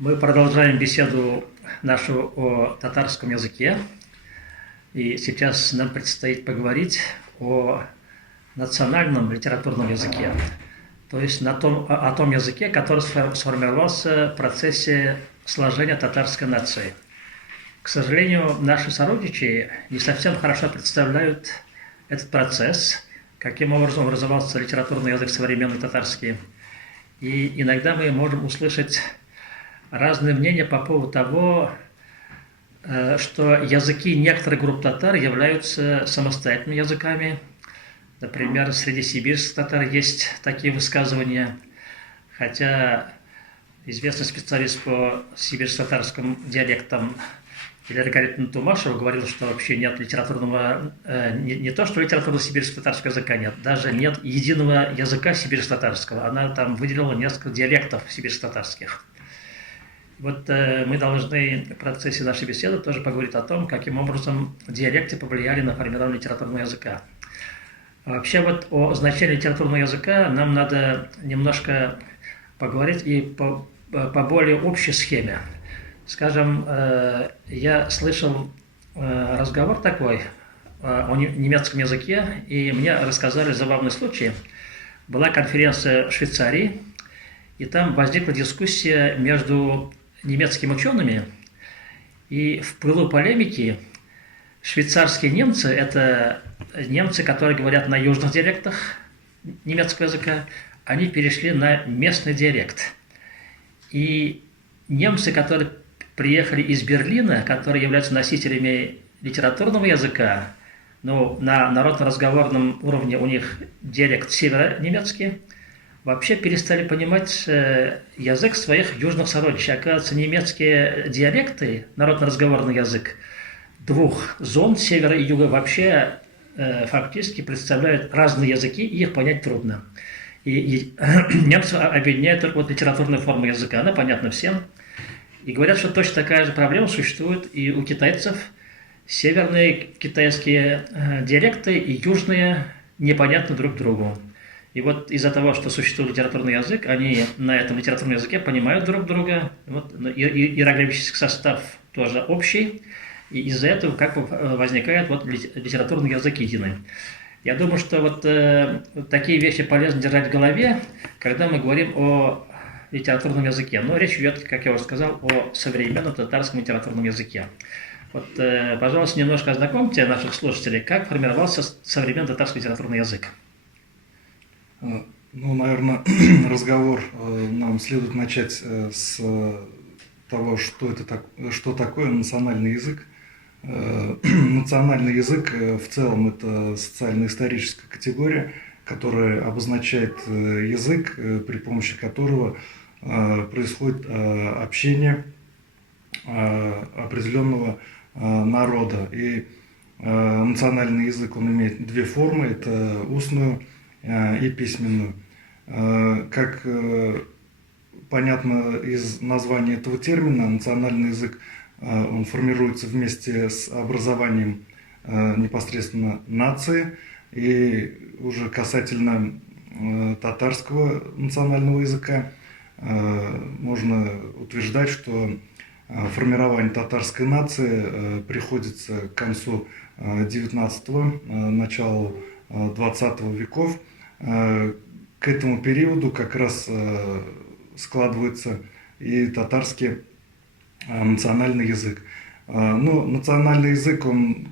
Мы продолжаем беседу нашу о татарском языке. И сейчас нам предстоит поговорить о национальном литературном языке. То есть о том языке, который сформировался в процессе сложения татарской нации. К сожалению, наши сородичи не совсем хорошо представляют этот процесс, каким образом образовался литературный язык современный татарский. И иногда мы можем услышать разные мнения по поводу того, что языки некоторых групп татар являются самостоятельными языками. Например, среди сибирских татар есть такие высказывания, хотя известный специалист по сибирско-татарским диалектам Илья Гарипович Тумашев говорил, что вообще нет литературного, не то, что литературного сибирско-татарского языка нет, даже нет единого языка сибирско-татарского. Она там выделила несколько диалектов сибирско-татарских. Вот мы должны в процессе нашей беседы тоже поговорить о том, каким образом диалекты повлияли на формирование литературного языка. Вообще вот о значении литературного языка нам надо немножко поговорить и по более общей схеме. Скажем, я слышал разговор такой о немецком языке, и мне рассказали забавный случай. Была конференция в Швейцарии, и там возникла дискуссия между немецкими учеными, и в пылу полемики швейцарские немцы – это немцы, которые говорят на южных диалектах немецкого языка, они перешли на местный диалект. И немцы, которые приехали из Берлина, которые являются носителями литературного языка, но на народно-разговорном уровне у них диалект северонемецкий, вообще перестали понимать язык своих южных сородичей. Оказывается, немецкие диалекты, народно-разговорный язык двух зон, севера и юга, вообще фактически представляют разные языки, и их понять трудно. И немцы объединяют только вот литературную форму языка, она понятна всем. И говорят, что точно такая же проблема существует и у китайцев. Северные китайские диалекты и южные непонятны друг другу. И вот из-за того, что существует литературный язык, они на этом литературном языке понимают друг друга. Вот, иероглифический состав тоже общий. И из-за этого как бы возникает вот литературный язык единый. Я думаю, что вот такие вещи полезно держать в голове, когда мы говорим о литературном языке. Но речь идет, как я уже сказал, о современном татарском литературном языке. Вот, пожалуйста, немножко ознакомьте наших слушателей, как формировался современный татарский литературный язык. Ну, наверное, разговор нам следует начать с того, что такое национальный язык. Национальный язык в целом это социально-историческая категория, которая обозначает язык, при помощи которого происходит общение определенного народа. И национальный язык, он имеет две формы, это устную и письменную. Как понятно из названия этого термина, национальный язык, он формируется вместе с образованием непосредственно нации. И уже касательно татарского национального языка можно утверждать, что формирование татарской нации приходится к концу XIX, началу XX веков. К этому периоду как раз складывается и татарский национальный язык. Но национальный язык, он,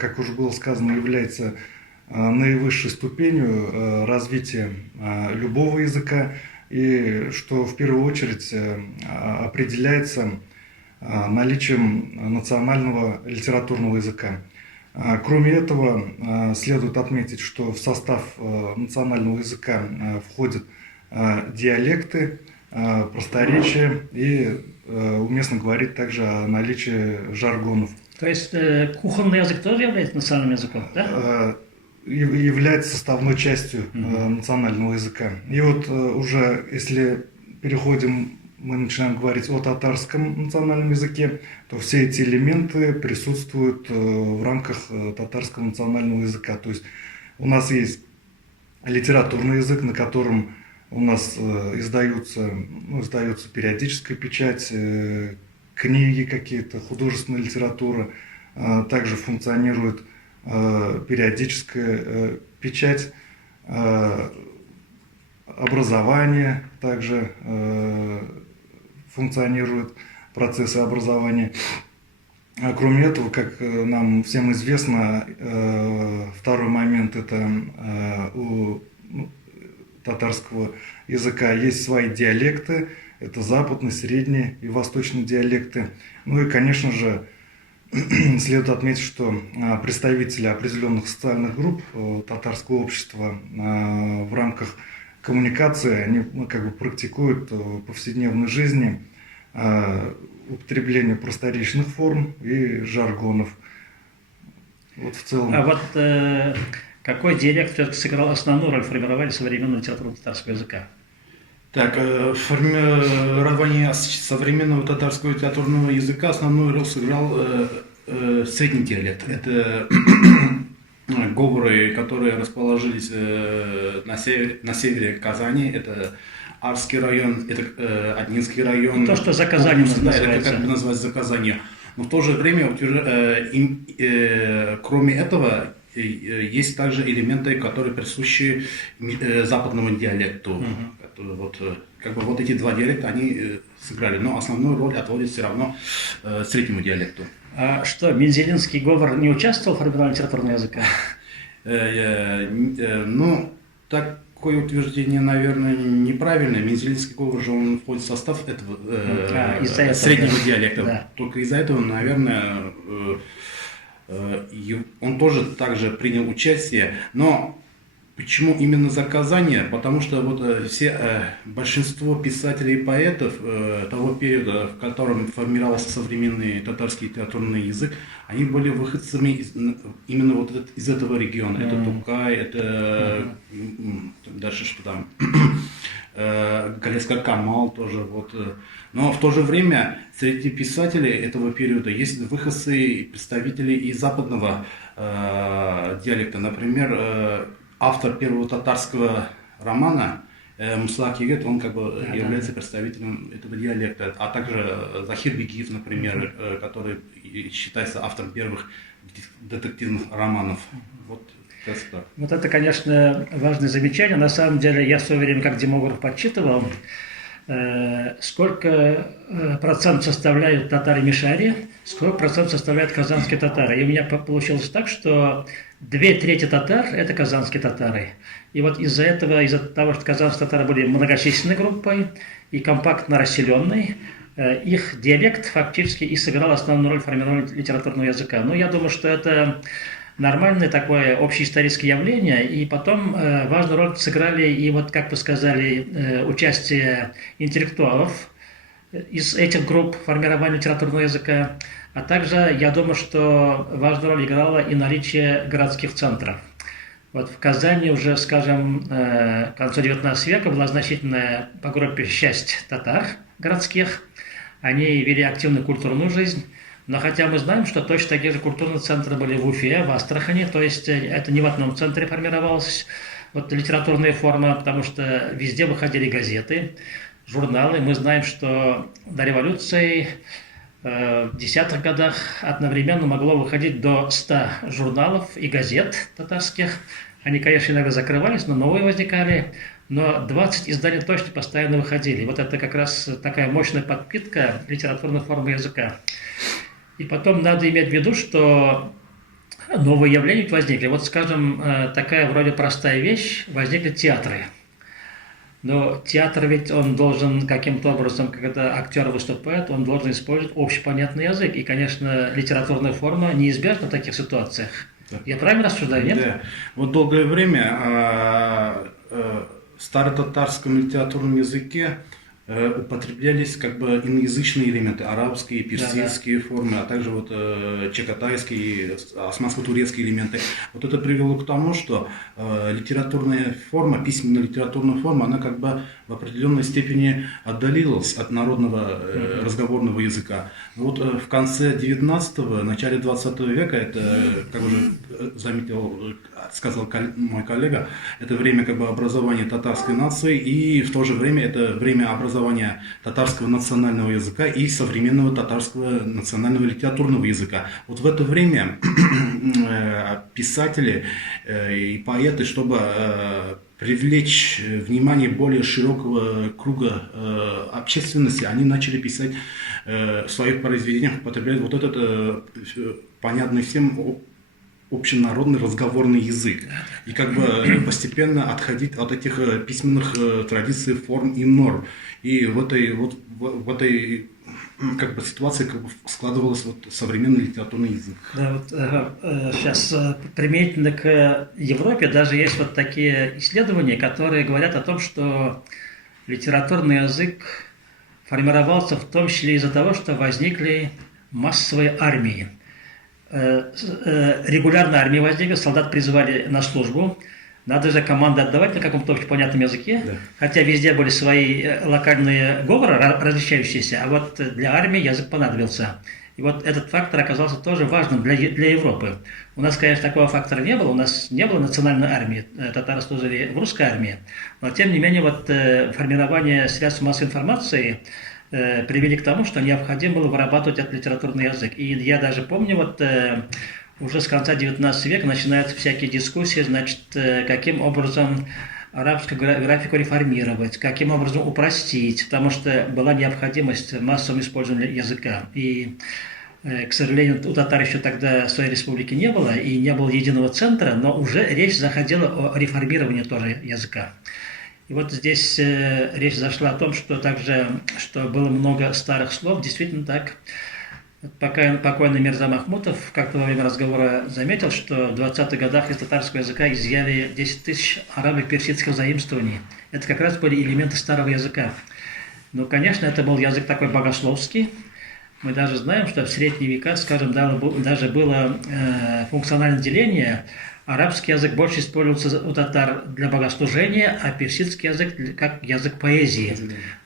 как уже было сказано, является наивысшей ступенью развития любого языка, и что в первую очередь определяется наличием национального литературного языка. Кроме этого, следует отметить, что в состав национального языка входят диалекты, просторечия, и уместно говорить также о наличии жаргонов. То есть кухонный язык тоже является национальным языком, да? Является составной частью национального языка. И вот уже если мы начинаем говорить о татарском национальном языке, то все эти элементы присутствуют в рамках татарского национального языка. То есть у нас есть литературный язык, на котором У нас издается периодическая печать, книги какие-то, художественная литература. Также функционирует периодическая печать, образование также функционирует, процессы образования. Кроме этого, как нам всем известно, второй момент – это у татарского языка есть свои диалекты, это западный, средний и восточный диалекты. Ну и, конечно же, следует отметить, что представители определенных социальных групп татарского общества в рамках коммуникации, они практикуют в повседневной жизни употребление просторечных форм и жаргонов. Вот в целом. А вот какой диалект все-таки сыграл основную роль в формировании современного литературного татарского языка? Так, в формировании современного татарского литературного языка основную роль сыграл средний диалект. Это говоры, которые расположились на севере Казани. Это Арский район, это Однинский район. То, что за Казанью называется. Это как бы называется за Казанью. Но в то же время, кроме этого, есть также элементы, которые присущи западному диалекту. Вот эти два диалекта они сыграли, но основную роль отводит все равно среднему диалекту. А что, мензелинский говор не участвовал в формировании литературного языка? Такое утверждение, наверное, неправильное. Мензелинский говор же он входит в состав этого среднего диалекта. Да. Только из-за этого, наверное, он тоже также принял участие. Но почему именно за Казань? Потому что большинство писателей и поэтов того периода, в котором формировался современный татарский литературный язык, они были выходцами именно из этого региона. Это Тукай, это дальше что там, Галескар Камал тоже. Но в то же время среди писателей этого периода есть выходцы и представители и западного диалекта. Например, автор первого татарского романа Муса Акиевет, он является представителем этого диалекта, а также Захир Бигиев, например, который считается автором первых детективных романов. Вот это, конечно, важное замечание. На самом деле, я в свое время как демограф подсчитывал, сколько процентов составляют татары-мишари, сколько процентов составляют казанские татары. И у меня получилось так, что 2/3 татар – это казанские татары. И вот из-за того, что казанские татары были многочисленной группой и компактно расселенной, их диалект фактически и сыграл основную роль в формировании литературного языка. Но я думаю, что это нормальное такое общеисторическое явление, и потом важную роль сыграли и как вы сказали, участие интеллектуалов из этих групп формирования литературного языка, а также я думаю, что важную роль играло и наличие городских центров. Вот в Казани уже, скажем, к концу XIX века была значительная по группе часть татар городских, они вели активную культурную жизнь. Но хотя мы знаем, что точно такие же культурные центры были в Уфе, в Астрахани, то есть это не в одном центре формировалась литературная форма, потому что везде выходили газеты, журналы. Мы знаем, что до революции в 10-х годах одновременно могло выходить до 100 журналов и газет татарских. Они, конечно, иногда закрывались, но новые возникали. Но 20 изданий точно постоянно выходили. Вот это как раз такая мощная подпитка литературной формы языка. И потом надо иметь в виду, что новые явления возникли. Вот, скажем, такая вроде простая вещь, возникли театры. Но театр ведь он должен каким-то образом, когда актер выступает, он должен использовать общепонятный язык. И, конечно, литературная форма неизбежна в таких ситуациях. Да. Я правильно рассуждаю, нет? Да. Вот долгое время в старотатарском литературном языке употреблялись иноязычные элементы, арабские, персидские формы, а также чагатайские, османско-турецкие элементы. Вот это привело к тому, что литературная форма, письменная литературная форма, она в определенной степени отдалилась от народного разговорного языка. Вот в конце 19-го, начале 20 века, это, как уже сказал мой коллега, это время как бы образования татарской нации, и в то же время это время образования татарского национального языка и современного татарского национального литературного языка. Вот в это время писатели и поэты, чтобы привлечь внимание более широкого круга общественности, они начали писать в своих произведениях, употреблять вот этот понятный всем общенародный разговорный язык. И как бы постепенно отходить от этих письменных традиций, форм и норм. И в этой как бы ситуации как бы складывался вот современный литературный язык. Да, вот сейчас применительно к Европе даже есть вот такие исследования, которые говорят о том, что литературный язык формировался в том числе из-за того, что возникли массовые армии. Регулярная армия возникла, солдат призывали на службу. Надо же команды отдавать на каком-то общепонятном языке, да. Хотя везде были свои локальные говоры, различающиеся, а вот для армии язык понадобился. И вот этот фактор оказался тоже важным для Европы. У нас, конечно, такого фактора не было, у нас не было национальной армии, татары служили в русской армии, но тем не менее вот формирование средств массовой информации привели к тому, что необходимо было вырабатывать этот литературный язык. И я даже помню, вот уже с конца 19 века начинаются всякие дискуссии, значит, каким образом арабскую графику реформировать, каким образом упростить, потому что была необходимость в массовом использовании языка. И, к сожалению, у татар еще тогда своей республики не было, и не было единого центра, но уже речь заходила о реформировании тоже языка. И вот здесь речь зашла о том, что что было много старых слов, действительно так. Покойный Мирза Махмутов как-то во время разговора заметил, что в 20-х годах из татарского языка изъяли 10 тысяч арабо-персидских заимствований. Это как раз были элементы старого языка. Но, конечно, это был язык такой богословский. Мы даже знаем, что в средние века, скажем, даже было функциональное деление. Арабский язык больше использовался у татар для богослужения, а персидский язык как язык поэзии.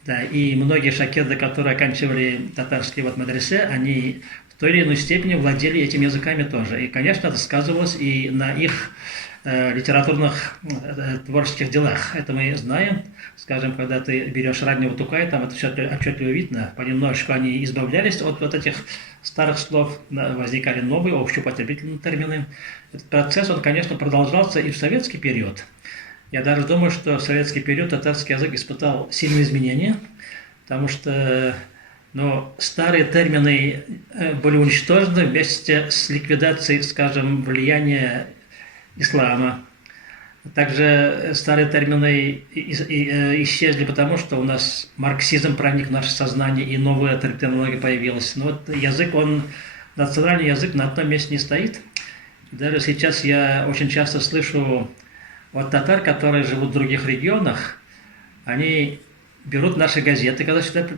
Да, и многие шакирды, которые оканчивали татарские мадресе, они в той или иной степени владели этими языками тоже. И, конечно, это сказывалось и на их литературных творческих делах. Это мы знаем. Скажем, когда ты берешь раннего Тукая, там это все отчетливо видно. Понемножку они избавлялись от вот этих старых слов, возникали новые общеупотребительные термины. Этот процесс, он, конечно, продолжался и в советский период. Я даже думаю, что в советский период татарский язык испытал сильные изменения, потому что старые термины были уничтожены вместе с ликвидацией, скажем, влияния ислама. Также старые термины исчезли, потому что у нас марксизм проник в наше сознание, и новая терминология появилась. Но вот язык, национальный язык на одном месте не стоит. Даже сейчас я очень часто слышу от татар, которые живут в других регионах, они берут наши газеты, когда сюда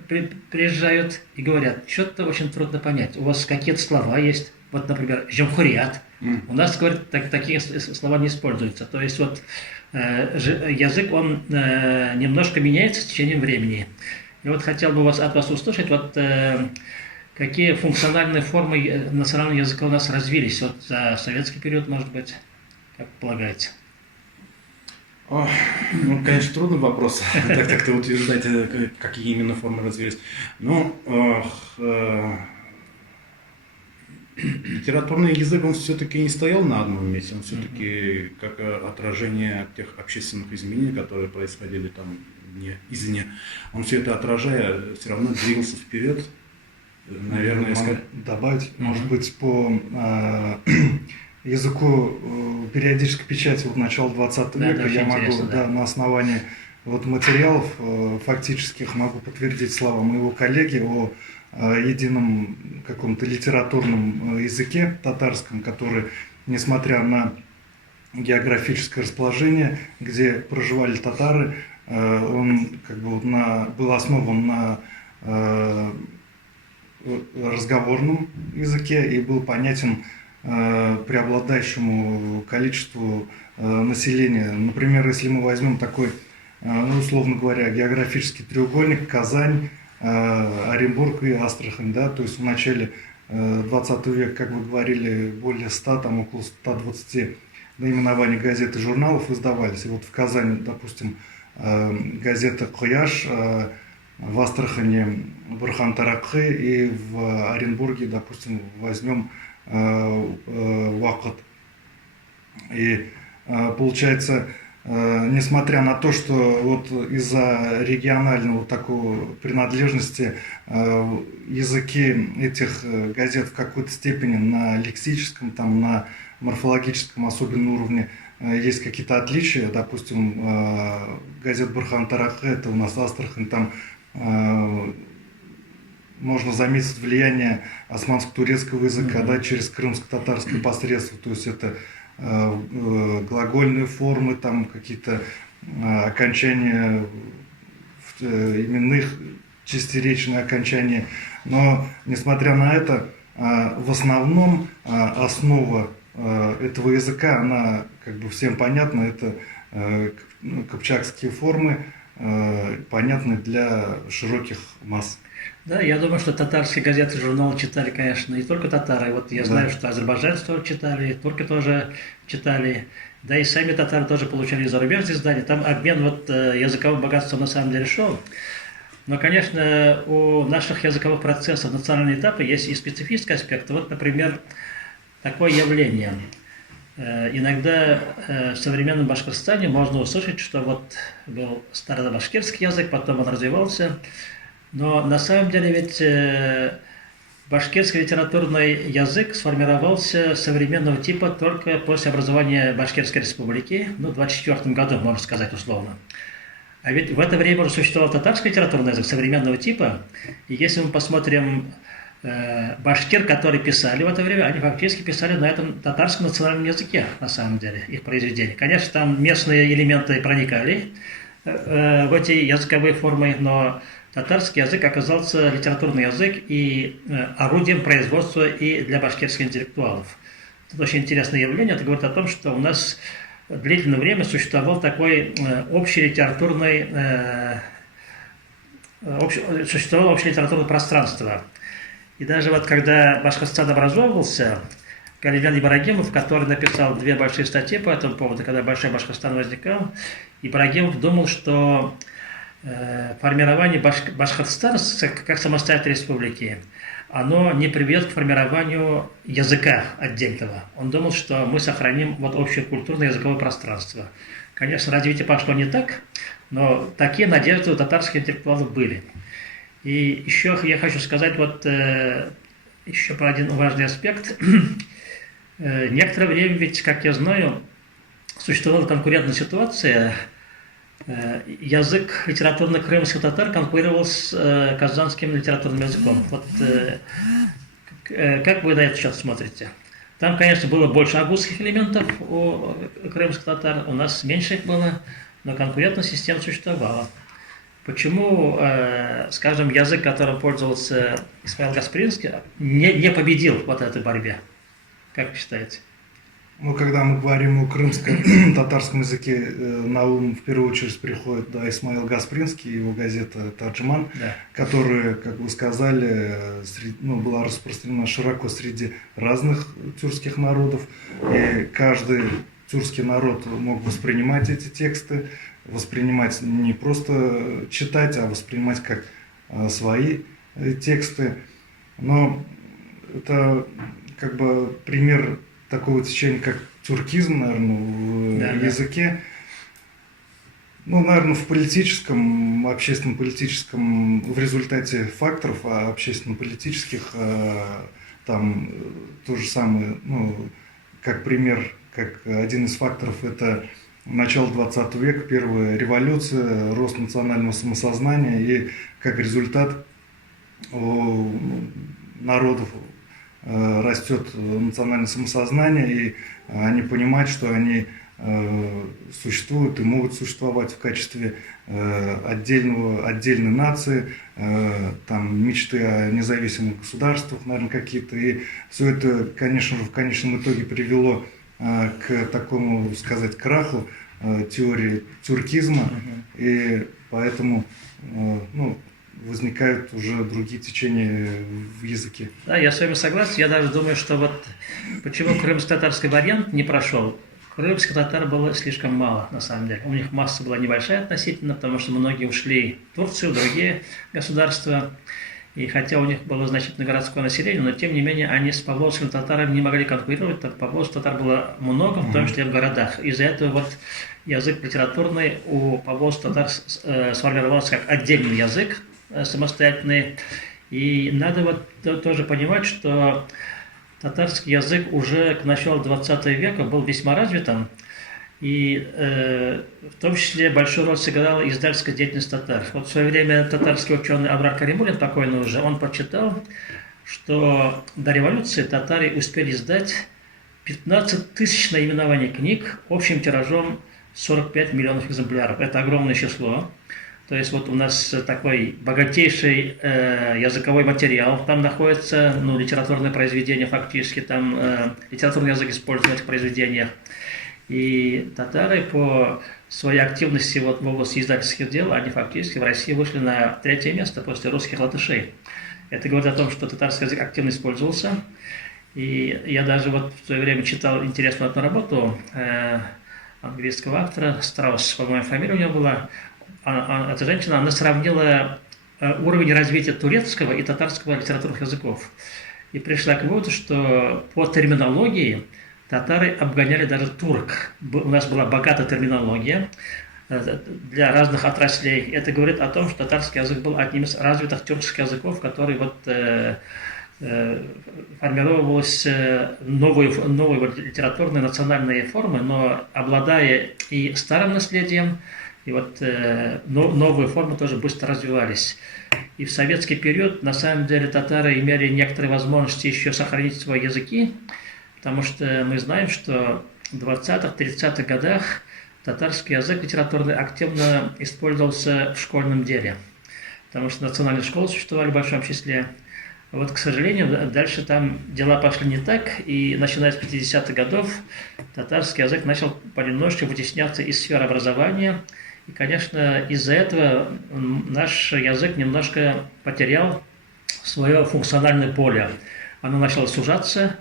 приезжают, и говорят, что-то очень трудно понять. У вас какие-то слова есть, вот, например, «жемхуриат». У нас, говорят, такие слова не используются. То есть язык, он немножко меняется с течением времени. И вот хотел бы от вас услышать, какие функциональные формы национального языка у нас развились за советский период, может быть, как полагаете? Конечно, трудный вопрос, так-то утверждать, какие именно формы развились. Но литературный язык, он все-таки не стоял на одном месте, он все-таки как отражение тех общественных изменений, которые происходили там извне, он все это отражая, все равно двигался вперед. Наверное, добавить, может быть, по языку периодической печати начала 20 века я могу на основании материалов фактических могу подтвердить слова моего коллеги о едином каком-то литературном языке татарском, который, несмотря на географическое расположение, где проживали татары, он был основан на разговорном языке и был понятен преобладающему количеству населения. Например, если мы возьмем такой ну, условно говоря, географический треугольник Казань, Оренбург и Астрахань, да, то есть в начале 20 века, как вы говорили, более 100, там около 120 наименований газет и журналов издавались. И вот в Казани, допустим, газета «Кояш», в Астрахани «Бурхан Таракхы» и в Оренбурге, допустим, возьмем «Вакыт». И получается, несмотря на то, что вот из-за регионального такого принадлежности языки этих газет в какой-то степени на лексическом, там, на морфологическом особенном уровне есть какие-то отличия. Допустим, газет «Бурхан Таракхы» — это у нас Астрахань, там можно заметить влияние османско-турецкого языка, да, через крымско-татарское посредство, то есть это глагольные формы, там какие-то окончания именных, чисторечные окончания. Но, несмотря на это, в основном основа этого языка, она как бы всем понятна, это кыпчакские формы, понятны для широких масс. Да, я думаю, что татарские газеты, журналы читали, конечно, не только татары. Вот я знаю, что азербайджанцы тоже читали, турки тоже читали. Да и сами татары тоже получали зарубежные издания. Там обмен вот языковым богатством на самом деле шел. Но, конечно, у наших языковых процессов национального этапа есть и специфический аспект. Вот, например, такое явление. Иногда в современном Башкортостане можно услышать, что вот был старобашкирский язык, потом он развивался. Но на самом деле ведь башкирский литературный язык сформировался современного типа только после образования Башкирской республики, ну, в 24 году, можно сказать условно. А ведь в это время уже существовал татарский литературный язык современного типа. И если мы посмотрим башкир, которые писали в это время, они фактически писали на этом татарском национальном языке, на самом деле, их произведения. Конечно, там местные элементы проникали в эти языковые формы, но татарский язык оказался литературный язык и орудием производства и для башкирских интеллектуалов. Это очень интересное явление. Это говорит о том, что у нас длительное время существовал такой общее литературное пространство. И даже вот когда Башкортостан образовывался, Галимян Ибрагимов, который написал 2 большие статьи по этому поводу, когда Большой Башкортостан возникал, Ибрагимов думал, что формирование Башкортостана как самостоятельной республики, оно не приведет к формированию языка отдельного. Он думал, что мы сохраним вот общее культурное языковое пространство. Конечно, развитие пошло не так, но такие надежды у татарских интеллектуалов были. И еще я хочу сказать вот еще про один важный аспект. Некоторое время ведь, как я знаю, существовала конкурентная ситуация. Язык литературных крымских татар конкурировал с казанским литературным языком. Вот как вы на это сейчас смотрите? Там, конечно, было больше агузских элементов у крымских татар, у нас меньше их было, но конкурентная система существовала. Почему, скажем, язык, которым пользовался Исмаил Гаспринский, не победил в вот этой борьбе? Как вы считаете? Ну, когда мы говорим о крымско-татарском языке, на ум в первую очередь приходит, да, Исмаил Гаспринский, его газета «Тарджиман», да, которая, как вы сказали, была распространена широко среди разных тюркских народов. И каждый тюркский народ мог воспринимать эти тексты, воспринимать не просто читать, а воспринимать как свои тексты. Но это как бы пример такого течения, как тюркизм, наверное, в языке. Ну, наверное, в политическом, общественно-политическом, в результате факторов общественно-политических, там то же самое, ну, как пример, как один из факторов, это начало 20 века, первая революция, рост национального самосознания, и как результат у народов растет национальное самосознание, и они понимают, что они существуют и могут существовать в качестве отдельной нации, там мечты о независимых государствах, наверное, какие-то. И все это, конечно же, в конечном итоге привело к такому, сказать, краху теории тюркизма, и поэтому ну, возникают уже другие течения в языке. Да, я с вами согласен. Я даже думаю, что вот почему крымско-татарский вариант не прошел. Крымских татар было слишком мало, на самом деле. У них масса была небольшая относительно, потому что многие ушли в Турцию, в другие государства. И хотя у них было значительно городское население, но тем не менее они с поволжскими татарами не могли конкурировать, так поволжских татар было много, в том числе в городах. Из-за этого вот язык литературный у поволжских татар сформировался как отдельный язык, самостоятельный. И надо вот тоже понимать, что татарский язык уже к началу 20 века был весьма развитым, и в том числе большую роль сыграла издательская деятельность татар. Вот в свое время татарский ученый Абрар Каримуллин, покойный уже, он подсчитал, что до революции татары успели издать 15 тысяч наименований книг общим тиражом 45 миллионов экземпляров. Это огромное число. То есть вот у нас такой богатейший языковой материал, там находится литературное произведение фактически, там литературный язык используется в этих произведениях. И татары по своей активности вот в области издательских дел, они фактически в России вышли на 3-е место после русских латышей. Это говорит о том, что татарский язык активно использовался. И я даже вот в свое время читал интересную одну работу английского автора, Страус, по-моему, фамилия у него была. Эта женщина, она сравнила уровень развития турецкого и татарского литературных языков. И пришла к выводу, что по терминологии татары обгоняли даже турок. У нас была богатая терминология для разных отраслей. Это говорит о том, что татарский язык был одним из развитых тюркских языков, который вот формировалась новые литературные национальные формы, но обладая и старым наследием, и вот новые формы тоже быстро развивались. И в советский период, на самом деле, татары имели некоторые возможности еще сохранить свои языки, потому что мы знаем, что в 20-30-х годах татарский язык литературный активно использовался в школьном деле, потому что национальные школы существовали в большом числе. Вот, к сожалению, дальше там дела пошли не так, и начиная с 50-х годов татарский язык начал понемножку вытесняться из сферы образования. И, конечно, из-за этого наш язык немножко потерял свое функциональное поле. Оно начало сужаться,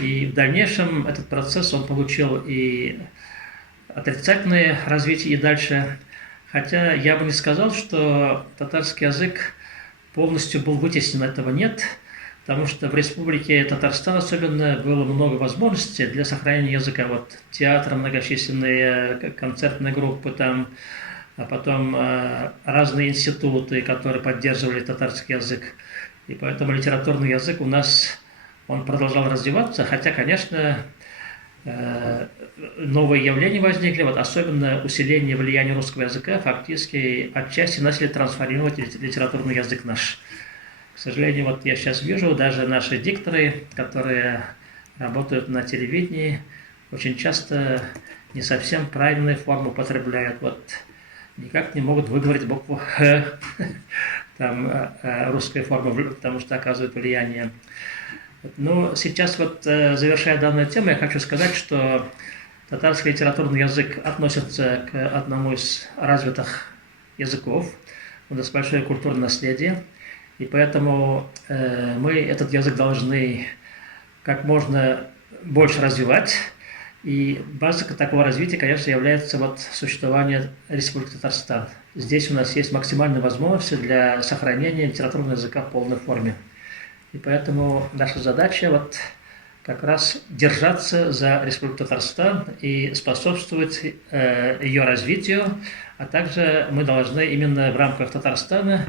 и в дальнейшем этот процесс, он получил и отрицательное развитие и дальше. Хотя я бы не сказал, что татарский язык полностью был вытеснен, этого нет, потому что в Республике Татарстан особенно было много возможностей для сохранения языка. Вот театры многочисленные, концертные группы там, а потом разные институты, которые поддерживали татарский язык. И поэтому литературный язык у нас, он продолжал развиваться, хотя, конечно, новые явления возникли, вот особенно усиление влияния русского языка фактически отчасти начали трансформировать литературный язык наш. К сожалению, вот я сейчас вижу, даже наши дикторы, которые работают на телевидении, очень часто не совсем правильную форму употребляют. Вот никак не могут выговорить букву «х», там русская форма, потому что оказывает влияние. Но сейчас вот, завершая данную тему, я хочу сказать, что татарский литературный язык относится к одному из развитых языков. У нас большое культурное наследие, и поэтому мы этот язык должны как можно больше развивать. И базой такого развития, конечно, является вот существование Республики Татарстан. Здесь у нас есть максимальные возможности для сохранения литературного языка в полной форме. И поэтому наша задача вот как раз держаться за Республику Татарстан и способствовать ее развитию, а также мы должны именно в рамках Татарстана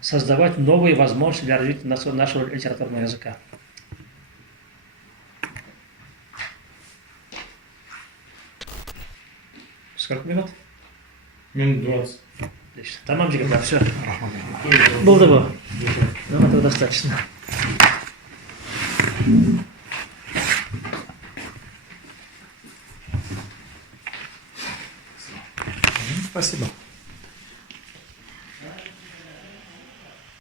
создавать новые возможности для развития нашего литературного языка. Сколько минут? Минут 20. Отлично. Тамам, да, все. Булдыво. Ну, этого достаточно. Спасибо.